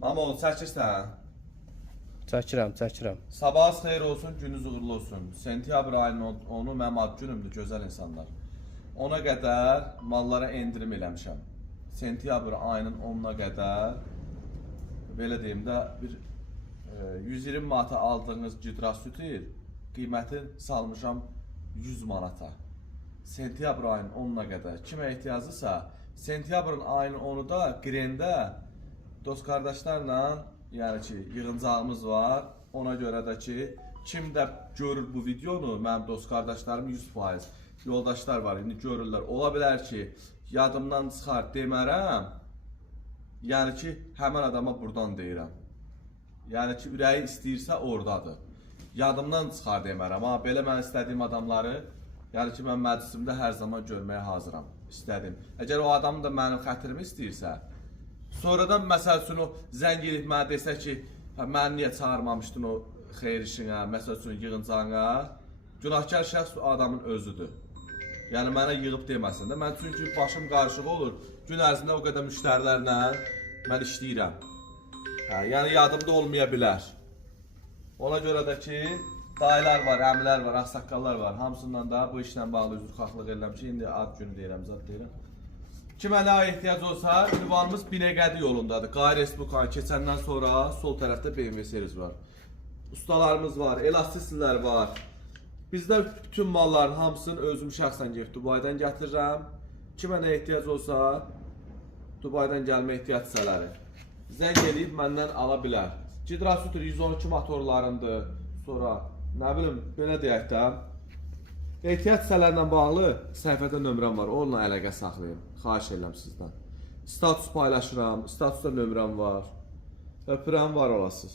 Mamo, çəkirsən? Çəkirəm. Sabahınız xeyir olsun, gününüz uğurlu olsun. Sentyabr ayının 10-u mənim ad günümdür, gözəl insanlar. Ona qədər mallara endirim eləmişəm. Sentyabr ayının 10-una qədər, belə deyim də, 120 manata aldığınız cidra sütü qiyməti salmışam 100 manata. Sentyabr ayının 10-una qədər kimə ehtiyaclısa, sentyabrın ayının 10-u da Qrendə dost qardaşlarla, yəni ki, yığıncağımız var. Ona görə də ki, kim də görür bu videonu, mənim dost qardaşlarım 100%, yoldaşlar var, indi görürlər. Ola bilər ki, yadımdan çıxar demərəm, yəni ki, həmən adama buradan deyirəm. Yəni ki, ürəyi istəyirsə oradadır. Yadımdan çıxar demərəm, amma belə mən istədiyim adamları, yəni ki, mən məclisimdə hər zaman görməyə hazıram, istədim. Əgər o adam da mənim xətrimi istəyirsə, sonradan məsəl üçün o zəng edib mənə desə ki, mən niyə çağırmamışdın o xeyir işinə, məsəl üçün yığıncağına, günahkar şəxs adamın özüdür. Yəni mənə yığıb deməsin də, mən çünki başım qarışıq olur, gün ərzində o qədər müştərilərlə mən işləyirəm. Yəni yadımda olmaya bilər. Ona görə də ki, dayılar var, əmilər var, ağsaqqallar var, hamısından da bu işlə bağlı üzrxahlıq edirəm ki, indi ad günü deyirəm, zat deyirəm. Kimə nə ehtiyac olsa, ünvanımız Binəqədi yolundadır. Qahir Respublikanı keçəndən sonra sol tərəfdə BMW servis var. Ustalarımız var, elastislər var. Bizdə bütün malların hamısını özüm şəxsən gedib Dubaydan gətirirəm. Kimə nə ehtiyac olsa, Dubaydan gəlmə ehtiyacsələri zəng edib məndən ala bilər. Cidra sütür 112 motorlarındır. Sonra, nə bilim, belə deyək də, ehtiyac hissələrlə bağlı səhifədə nömrəm var, onunla əlaqə saxlayın. Xahiş edirəm sizdən. Status paylaşıram, statusda nömrəm var. Öpürəm, var olasınız.